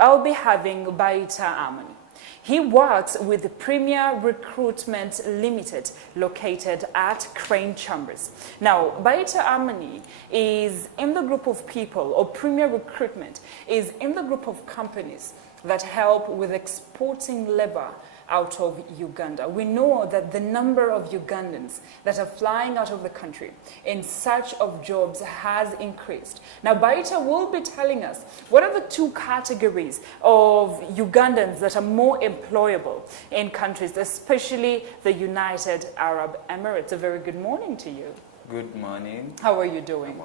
I'll be having Baita Amani. He works with the Premier Recruitment Limited, located at Crane Chambers. Now, Baita Amani is in the group of people, or Premier Recruitment is in the group of companies that help with exporting labor out of Uganda. We know that the number of Ugandans that are flying out of the country in search of jobs has increased. Now, Baita will be telling us what are the two categories of Ugandans that are more employable in countries, especially the United Arab Emirates. A very good morning to you. Good morning. How are you doing?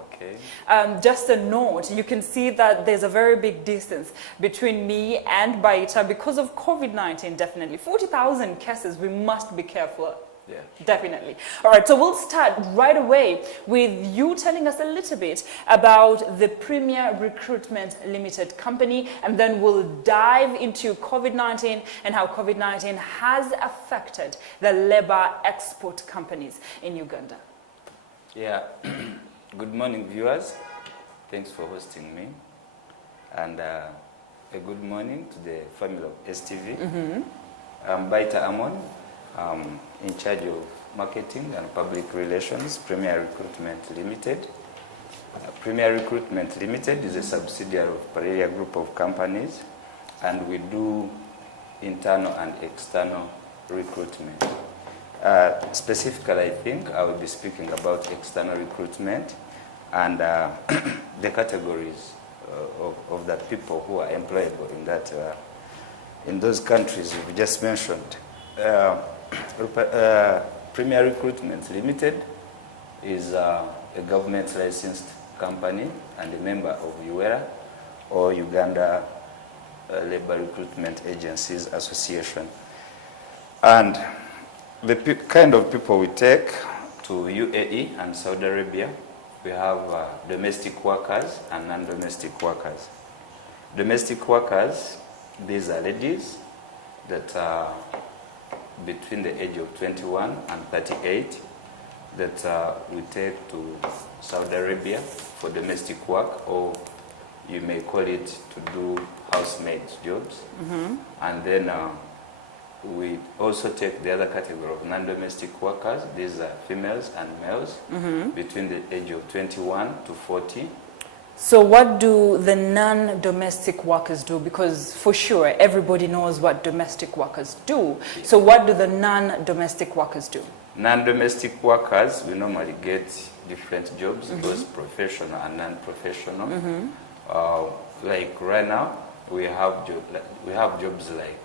I'm okay. Just a note, you can see that there's a very big distance between me and Baita because of COVID-19, definitely. 40,000 cases, we must be careful. Yeah. Definitely. All right, so we'll start right away with you telling us a little bit about the Premier Recruitment Limited company, and then we'll dive into COVID-19 and how COVID-19 has affected the labor export companies in Uganda. Yeah. Good morning, viewers. Thanks for hosting me. And a good morning to the family of STV. I'm Baita Amon. I'm in charge of marketing and public relations, Premier Recruitment Limited. Premier Recruitment Limited is a subsidiary of Parelia Group of companies, and we do internal and external recruitment. Specifically, I think I will be speaking about external recruitment and the categories of the people who are employable in those countries we just mentioned. Premier Recruitment Limited is a government licensed company and a member of UERA, or Uganda Labor Recruitment Agencies Association. And the kind of people we take to UAE and Saudi Arabia, we have domestic workers and non-domestic workers. Domestic workers, these are ladies that are between the age of 21 and 38 that we take to Saudi Arabia for domestic work, or you may call it to do housemaid jobs. And then we also take the other category of non-domestic workers. These are females and males between the age of 21 to 40. So what do the non-domestic workers do? Because for sure, everybody knows what domestic workers do. So what do the non-domestic workers do? Non-domestic workers, we normally get different jobs, both professional and non-professional. Like right now, we have jobs like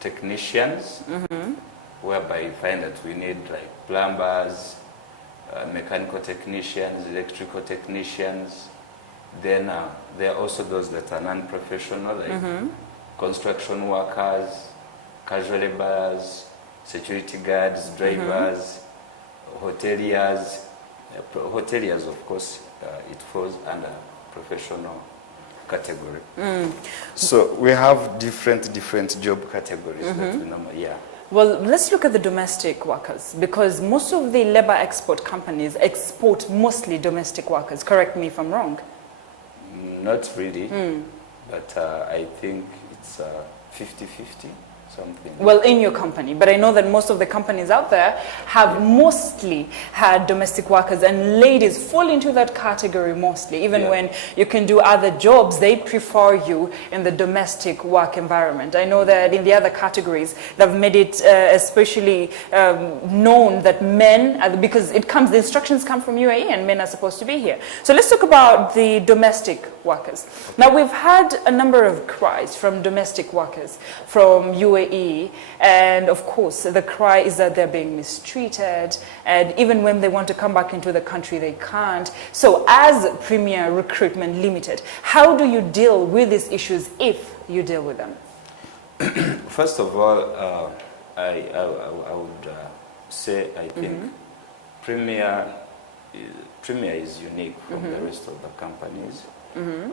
technicians, whereby you find that we need like plumbers, mechanical technicians, electrical technicians. Then there are also those that are non-professional, like construction workers, casual laborers, security guards, drivers, hoteliers. Hoteliers, of course, it falls under professional category. So we have different job categories that we normally, Well, let's look at the domestic workers, because most of the labor export companies export mostly domestic workers. Correct me if I'm wrong. Not really, but I think it's 50-50. Something. Well, in your company, but I know that most of the companies out there have mostly had domestic workers, and ladies fall into that category mostly. Even when you can do other jobs, they prefer you in the domestic work environment. I know that in the other categories, they've made it especially known that men, because the instructions come from UAE and men are supposed to be here. So let's talk about the domestic workers. Now, we've had a number of cries from domestic workers from UAE, and of course the cry is that they're being mistreated, and even when they want to come back into the country they can't. So as Premier Recruitment Limited, how do you deal with these issues, if you deal with them? First of all, I would say I think Premier is unique from the rest of the companies.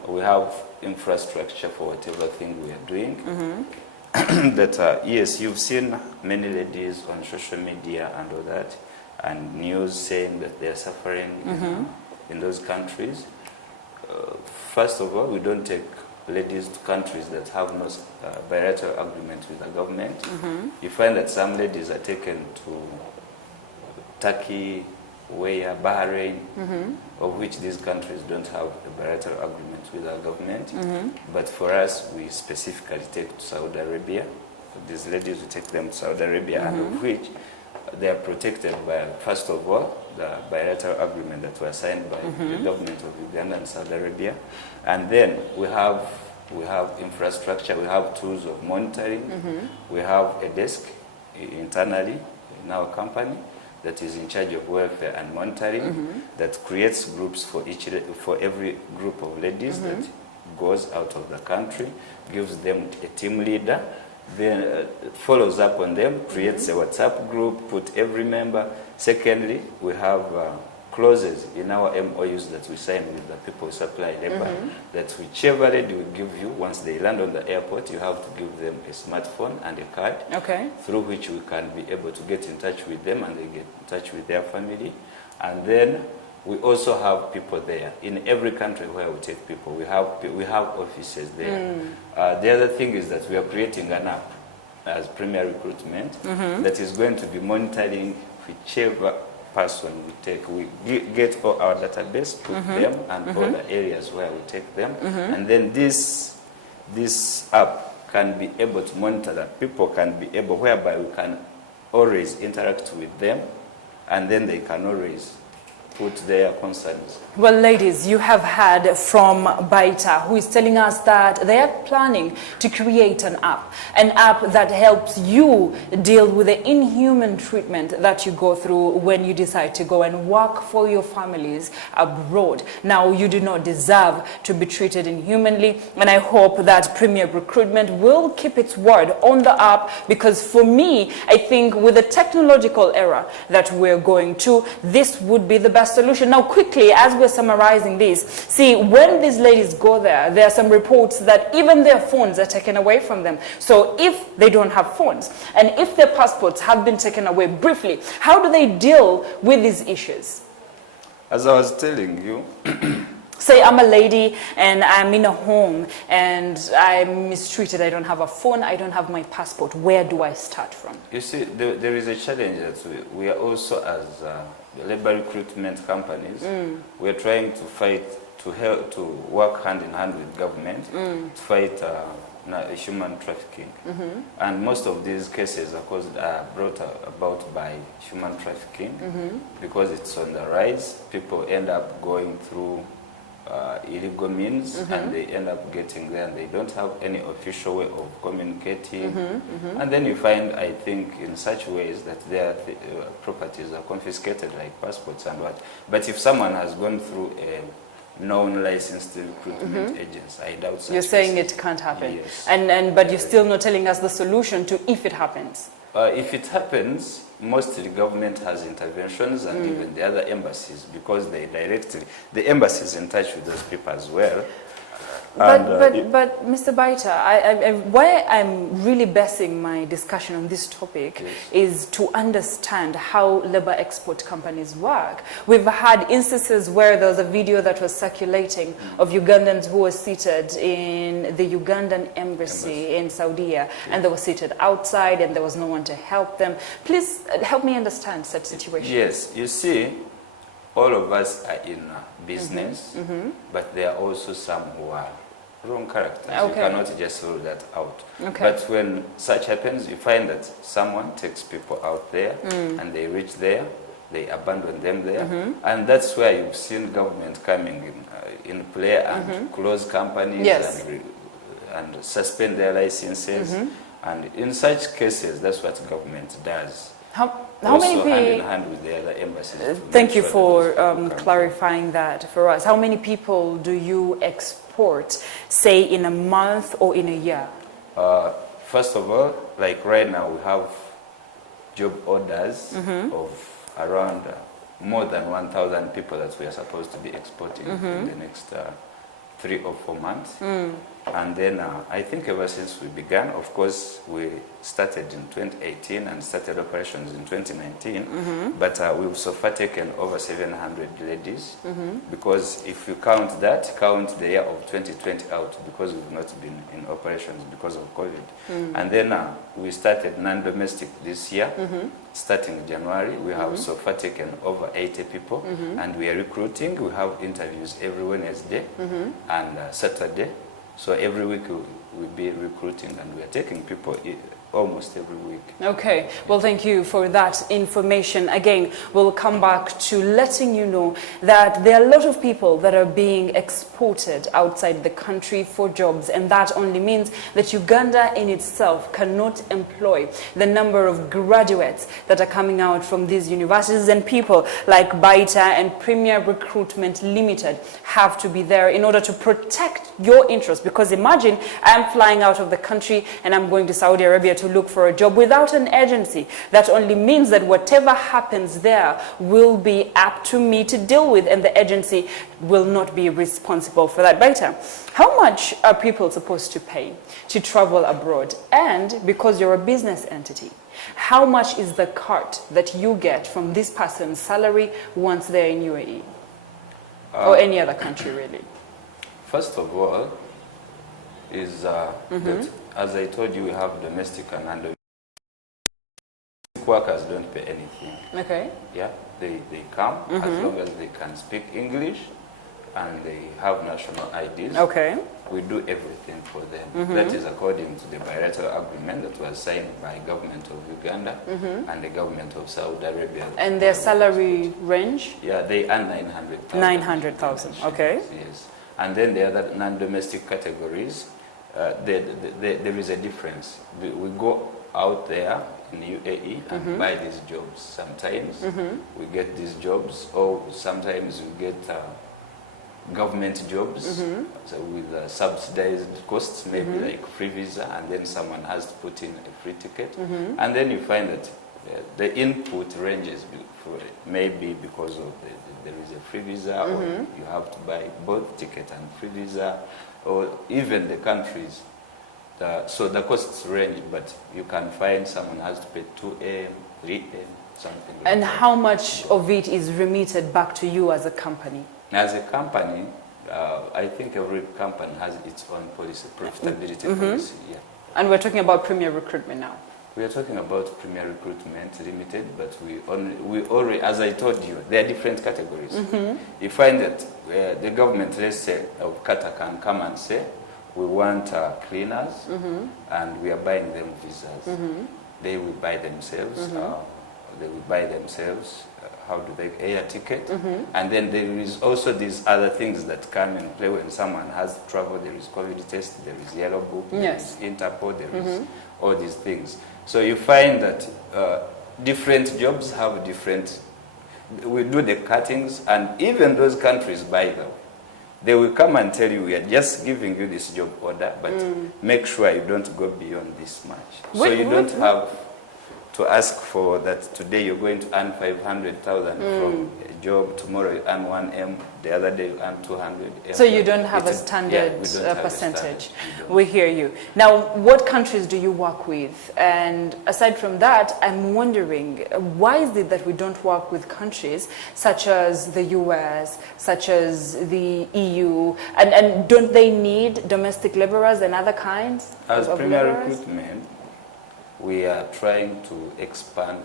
We have infrastructure for whatever thing we are doing. That yes, you've seen many ladies on social media and all that, and news saying that they are suffering in those countries. First of all, we don't take ladies to countries that have no bilateral agreement with the government, you find that some ladies are taken to Turkey, where Bahrain, of which these countries don't have a bilateral agreement with our government. But for us, we specifically take to Saudi Arabia. These ladies, we take them to Saudi Arabia, and of which they are protected by, first of all, the bilateral agreement that was signed by the government of Uganda and Saudi Arabia. And then we have infrastructure, we have tools of monitoring, we have a desk internally in our company that is in charge of welfare and monitoring, that creates groups for every group of ladies that goes out of the country, gives them a team leader, then follows up on them, creates a WhatsApp group, put every member. Secondly, we have clauses in our MOUs that we sign with the people who supply labor, that whichever lady we give you, once they land on the airport, you have to give them a smartphone and a card, through which we can be able to get in touch with them and they get in touch with their family. And then we also have people there. In every country where we take people, we have offices there. The other thing is that we are creating an app as Premier Recruitment that is going to be monitoring whichever person we take. We get all our database, put them, and all the areas where we take them. And then this app can be able to monitor that. People can be able, whereby we can always interact with them, and then they can always put their concerns. Well, ladies, you have heard from Baita, who is telling us that they are planning to create an app that helps you deal with the inhuman treatment that you go through when you decide to go and work for your families abroad. Now, you do not deserve to be treated inhumanly, and I hope that Premier Recruitment will keep its word on the app, because for me, I think with the technological era that we're going to, this would be the best solution. Now, quickly, as we're summarizing this, see, when these ladies go there are some reports that even their phones are taken away from them. So if they don't have phones, and if their passports have been taken away briefly, how do they deal with these issues? As I was telling you, say I'm a lady and I'm in a home and I'm mistreated, I don't have a phone, I don't have my passport. Where do I start from? You see, there is a challenge that we are also, as labor recruitment companies, we are trying to fight, to help, to work hand in hand with government to fight human trafficking. And most of these cases are brought about by human trafficking because it's on the rise. People end up going through illegal means, and they end up getting there, and they don't have any official way of communicating. And then you find, I think, in such ways that their properties are confiscated, like passports and what. But if someone has gone through a known licensed recruitment agents, I doubt such. You're saying it can't happen. Yes. But you're still not telling us the solution to if it happens. If it happens, mostly government has interventions, and even the other embassies, because the embassy is in touch with those people as well. But Mr. Baita, why I'm really basing my discussion on this topic is to understand how labor export companies work. We've had instances where there was a video that was circulating of Ugandans who were seated in the Ugandan embassy in Saudi, and they were seated outside and there was no one to help them. Please help me understand such situations. Yes, you see, all of us are in business, but there are also some who are wrong characters. You cannot just rule that out. But when such happens, you find that someone takes people out there and they reach there, they abandon them there. And that's where you've seen government coming in play and close companies and suspend their licenses. And in such cases, that's what government does. How also many people, hand in hand with the other embassies. Thank you for clarifying that for us. How many people do you export, say, in a month or in a year? First of all, like right now, we have job orders of around more than 1,000 people that we are supposed to be exporting in the next 3 or 4 months. And then I think ever since we began, of course, we started in 2018 and started operations in 2019. But we've so far taken over 700 ladies. Because if you count that, count the year of 2020 out, because we've not been in operations because of COVID. And then we started non-domestic this year. Starting January, we have so far taken over 80 people. And we are recruiting. We have interviews every Wednesday and Saturday. So every week we'll be recruiting, and we are taking people almost every week. Okay, well, thank you for that information. Again, we'll come back to letting you know that there are a lot of people that are being exported outside the country for jobs, and that only means that Uganda in itself cannot employ the number of graduates that are coming out from these universities, and people like Baita and Premier Recruitment Limited have to be there in order to protect your interests. Because imagine I'm flying out of the country and I'm going to Saudi Arabia to look for a job without an agency. That only means that whatever happens there will be up to me to deal with, and the agency will not be responsible for that. Baita, how much are people supposed to pay to travel abroad? And because you're a business entity, how much is the cut that you get from this person's salary once they're in UAE? Or any other country, really? First of all, is that, as I told you, we have domestic and non-domestic. Workers don't pay anything. Okay. Yeah, they come as long as they can speak English and they have national IDs. Okay. We do everything for them. That is according to the bilateral agreement that was signed by government of Uganda and the government of Saudi Arabia. And their salary range? Yeah, they earn 900,000. 900,000, okay. Yes. And then the other non-domestic categories, there is a difference. We go out there in UAE and buy these jobs. Sometimes we get these jobs, or sometimes we get government jobs so with subsidized costs, maybe like free visa, and then someone has to put in a free ticket. And then you find that the input ranges maybe because of there is a free visa, or you have to buy both ticket and free visa, or even the countries. So the costs range, but you can find someone has to pay 2M, 3M, something like And that. how much of it is remitted back to you as a company? As a company, I think every company has its own policy, profitability policy. Yeah. And we're talking about Premier Recruitment now. We are talking about Premier Recruitment Limited, but we already, as I told you, there are different categories. You find that the government, let's say, of Qatar can come and say, we want cleaners, and we are buying them visas. They will buy themselves. They will buy themselves. How do they air ticket? And then there is also these other things that come and play when someone has to travel. There is COVID test, there is yellow book, there is Interpol, there is all these things. So you find that different jobs have different. We do the cuttings, and even those countries buy them. They will come and tell you, we are just giving you this job order, but make sure you don't go beyond this much. So you don't have to ask for that today you're going to earn 500,000 from a job, tomorrow you earn 1M, the other day you earn 200. So you don't have a standard percentage. We hear you. Now, what countries do you work with? And aside from that, I'm wondering, why is it that we don't work with countries such as the US, such as the EU, and don't they need domestic laborers and other kinds As of Premier laborers? Recruitment, we are trying to expand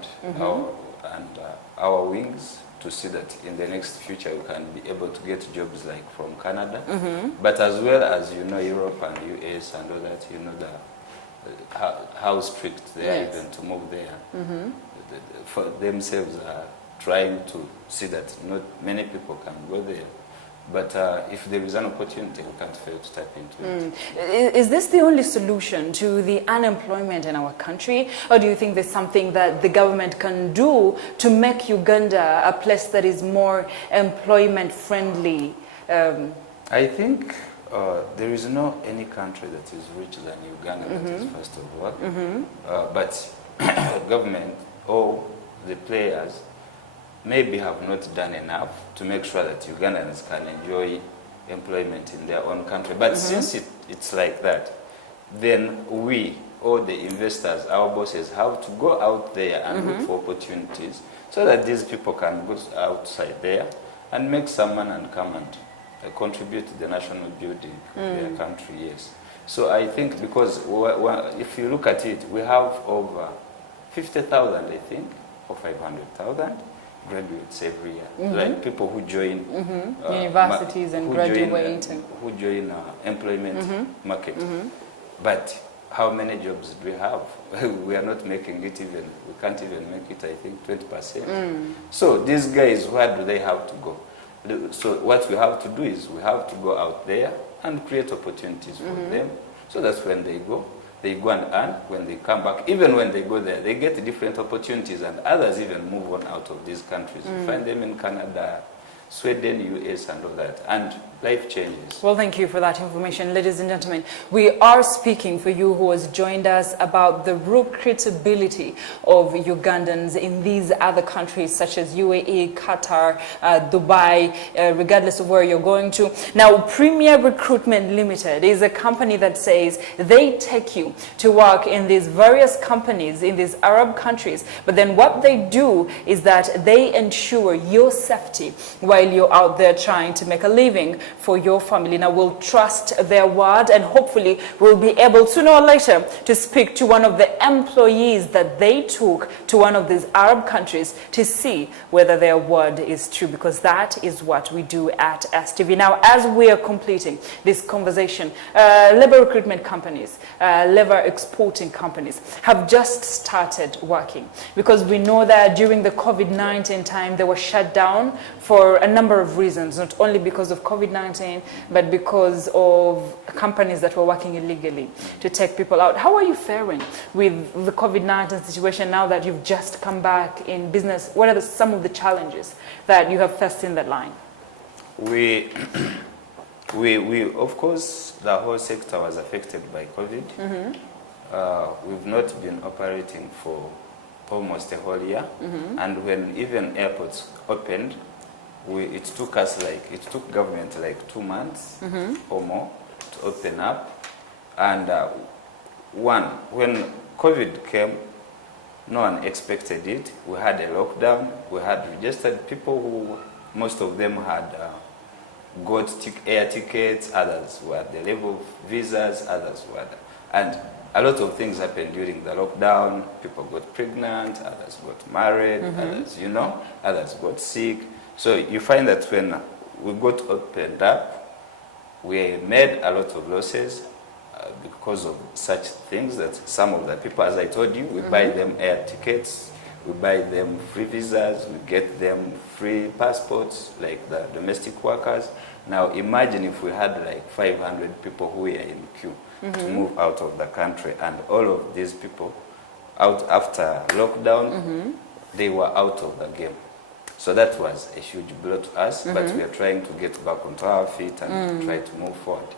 our wings to see that in the next future we can be able to get jobs like from Canada, but as well as Europe and US and all that, how strict they are even to move there. For themselves are trying to see that not many people can go there. But if there is an opportunity, we can't fail to tap into it. Is this the only solution to the unemployment in our country? Or do you think there's something that the government can do to make Uganda a place that is more employment friendly? I think there is no any country that is richer than Uganda, that is first of all. But government or the players maybe have not done enough to make sure that Ugandans can enjoy employment in their own country. But since it it's like that, then we, all the investors, our bosses, have to go out there and look for opportunities so that these people can go outside there and make some money and come and contribute to the national building of their country, yes. So I think because if you look at it, we have over 50,000, I think, or 500,000 graduates every year. Like people who join universities and graduate. Who join employment market. But how many jobs do we have? We are not making it even, we can't even make it, I think, 20%. So these guys, where do they have to go? So what we have to do is we have to go out there and create opportunities for them, so that when they go and earn. When they come back, even when they go there, they get different opportunities, and others even move on out of these countries. You find them in Canada, Sweden, US, and all that, and life changes. Well, thank you for that information, ladies and gentlemen. We are speaking, for you who has joined us, about the recruitability of Ugandans in these other countries such as UAE, Qatar, Dubai, regardless of where you're going to. Now, Premier Recruitment Limited is a company that says they take you to work in these various companies in these Arab countries, but then what they do is that they ensure your safety while you're out there trying to make a living for your family. Now, we'll trust their word, and hopefully we'll be able sooner or later to speak to one of the employees that they took to one of these Arab countries to see whether their word is true, because that is what we do at STV. Now, as we are completing this conversation, labor recruitment companies, labor exporting companies have just started working, because we know that during the COVID-19 time they were shut down for a number of reasons, not only because of COVID-19, but because of companies that were working illegally to take people out. How are you faring with the COVID-19 situation now that you've just come back in business? What are some of the challenges that you have faced in that line? We of course, the whole sector was affected by COVID. We've not been operating for almost a whole year, and when even airports opened, it took government like 2 months or more to open up. And when COVID came, no one expected it. We had a lockdown. We had registered people who, most of them had got air tickets, others were at the level of visas, others were, and a lot of things happened during the lockdown. People got pregnant, others got married, others got sick. So you find that when we got opened up, we made a lot of losses because of such things, that some of the people, as I told you, we buy them air tickets, we buy them free visas, we get them free passports, like the domestic workers. Now imagine if we had like 500 people who were in queue to move out of the country, and all of these people, out after lockdown, they were out of the game. So that was a huge blow to us, but we are trying to get back onto our feet and try to move forward.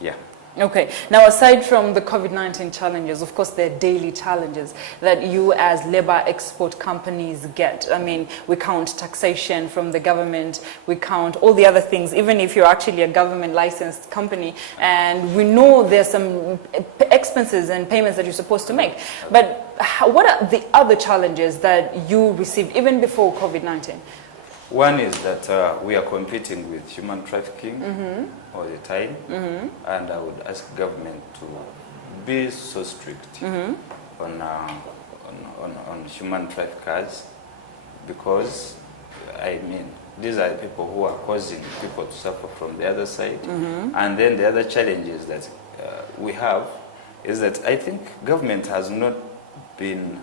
Yeah. Okay. Now, aside from the COVID-19 challenges, of course, there are daily challenges that you as labor export companies get. I mean, we count taxation from the government, we count all the other things, even if you're actually a government licensed company, and we know there's some expenses and payments that you're supposed to make. But what are the other challenges that you received even before COVID-19? One is that we are competing with human trafficking all the time, and I would ask government to be so strict on human traffickers, because I mean, these are people who are causing people to suffer from the other side. And then the other challenges that we have is that I think government has not been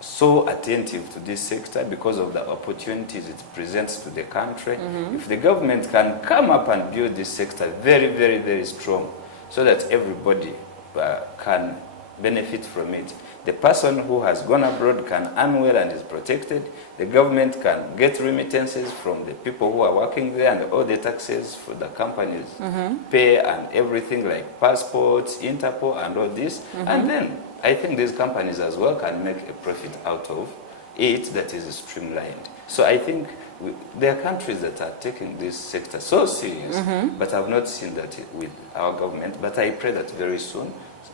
so attentive to this sector because of the opportunities it presents to the country. If the government can come up and build this sector very, very, very strong, so that everybody can benefit from it. The person who has gone abroad can earn well and is protected. The government can get remittances from the people who are working there, and all the taxes for the companies pay, and everything like passports, Interpol, and all this. And then I think these companies as well can make a profit out of it that is streamlined. So I think there are countries that are taking this sector so serious, but I've not seen that with our government. But I pray that very soon,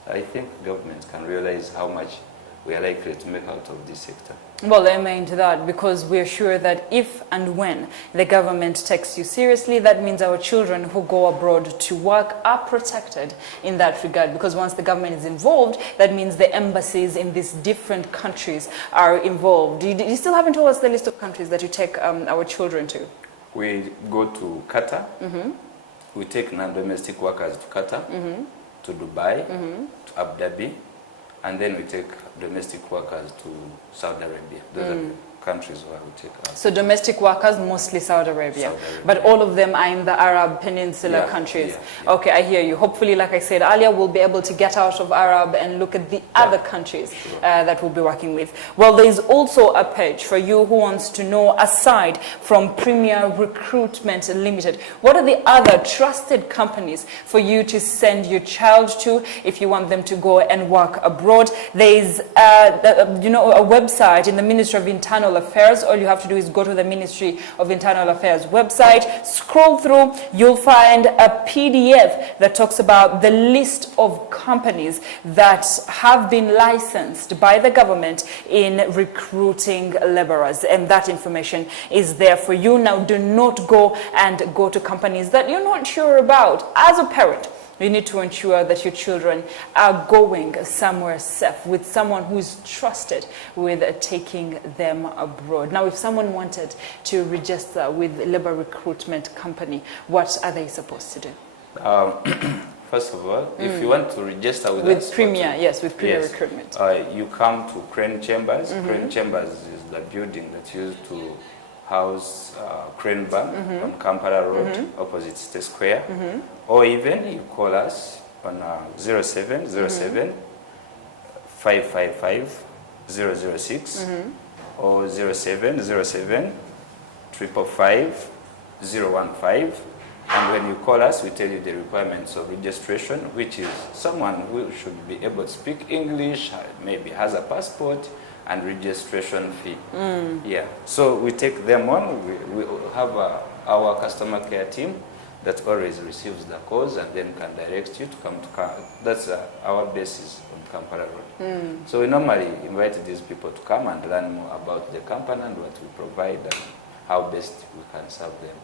I think government can realize how much we are likely to make out of this sector. Well, amen to that, because we're sure that if and when the government takes you seriously, that means our children who go abroad to work are protected in that regard. Because once the government is involved, that means the embassies in these different countries are involved. You still haven't told us the list of countries that you take our children to. We go to Qatar. We take non-domestic workers to Qatar, to Dubai, to Abu Dhabi. And then we take domestic workers to Saudi Arabia. Those are the countries where we take our... So domestic workers, mostly Saudi Arabia. Saudi Arabia. But all of them are in the Arab Peninsula countries. Yeah. Okay, I hear you. Hopefully, like I said earlier, we'll be able to get out of Arab and look at the other countries that we'll be working with. Well, there's also a page for you who wants to know, aside from Premier Recruitment Limited, what are the other trusted companies for you to send your child to if you want them to go and work abroad? There's a website in the Ministry of Internal Affairs. All you have to do is go to the Ministry of Internal Affairs website, scroll through, you'll find a PDF that talks about the list of companies that have been licensed by the government in recruiting laborers, and that information is there for you. Now, do not go to companies that you're not sure about. As a parent, you need to ensure that your children are going somewhere safe with someone who is trusted with taking them abroad. Now, if someone wanted to register with Labor Recruitment Company, what are they supposed to do? First of all, if you want to register with us... With Premier Recruitment. You come to Crane Chambers. Crane Chambers is the building that's used to house Crane Bank on Kampala Road, opposite State Square. Or even you call us on 0707 555 006 or 0707 555 015. And when you call us, we tell you the requirements of registration, which is someone who should be able to speak English, maybe has a passport, and registration fee. Yeah. So we take them on. We have our customer care team that always receives the calls and then can direct you to come to that's our basis on Kampala Road. So we normally invite these people to come and learn more about the company and what we provide and how best we can serve them.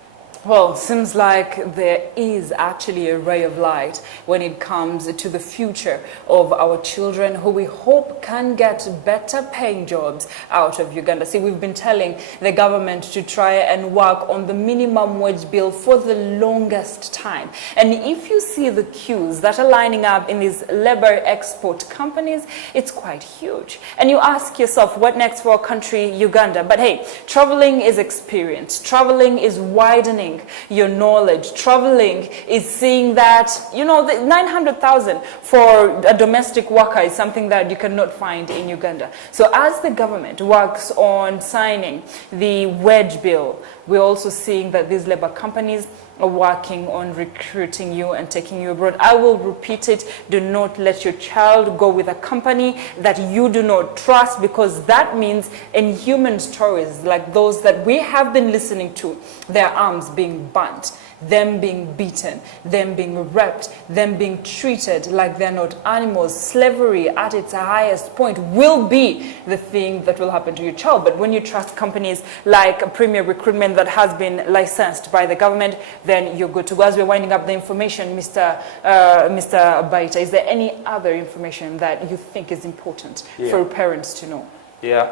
Well, seems like there is actually a ray of light when it comes to the future of our children who we hope can get better paying jobs out of Uganda. See, we've been telling the government to try and work on the minimum wage bill for the longest time. And if you see the queues that are lining up in these labor export companies, it's quite huge. And you ask yourself, what next for our country, Uganda? But hey, traveling is experience. Traveling is widening your knowledge. Traveling is seeing that, the 900,000 for a domestic worker is something that you cannot find in Uganda. So as the government works on signing the wage bill, we're also seeing that these labor companies are working on recruiting you and taking you abroad. I will repeat it. Do not let your child go with a company that you do not trust, because that means inhuman stories like those that we have been listening to, their arms being burnt, them being beaten, them being raped, them being treated like they're not animals. Slavery at its highest point will be the thing that will happen to your child. But when you trust companies like Premier Recruitment that has been licensed by the government, then you're good to go. As we're winding up the information, Mr. Baita, is there any other information that you think is important for parents to know? Yeah,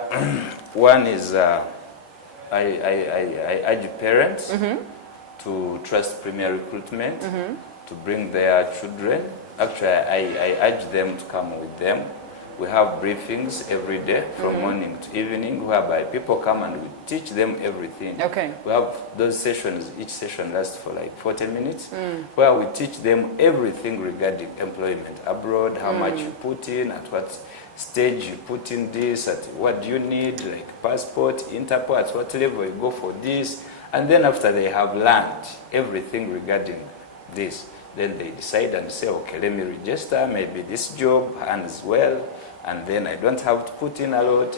one is I urge parents to trust Premier Recruitment, to bring their children. Actually, I urge them to come with them. We have briefings every day from morning to evening, whereby people come and we teach them everything. Okay. We have those sessions, each session lasts for like 40 minutes, where we teach them everything regarding employment abroad, how much you put in, at what stage you put in this, at what do you need, like passport, Interpol, at what level you go for this. And then after they have learned everything regarding this, then they decide and say, okay, let me register, maybe this job earns well, and then I don't have to put in a lot.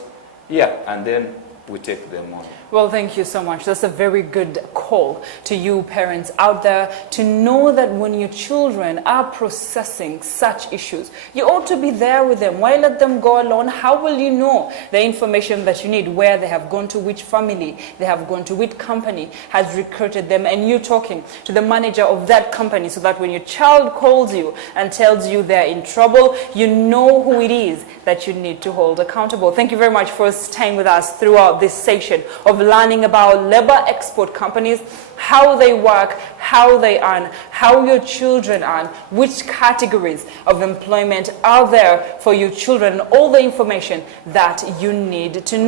Yeah, and then we take them on. Well, thank you so much. That's a very good call to you parents out there to know that when your children are processing such issues, you ought to be there with them. Why let them go alone? How will you know the information that you need, where they have gone to, which family they have gone to, which company has recruited them, and you talking to the manager of that company so that when your child calls you and tells you they're in trouble, you know who it is that you need to hold accountable. Thank you very much for staying with us throughout this session of learning about labor export companies, how they work, how they earn, how your children earn, which categories of employment are there for your children, all the information that you need to know.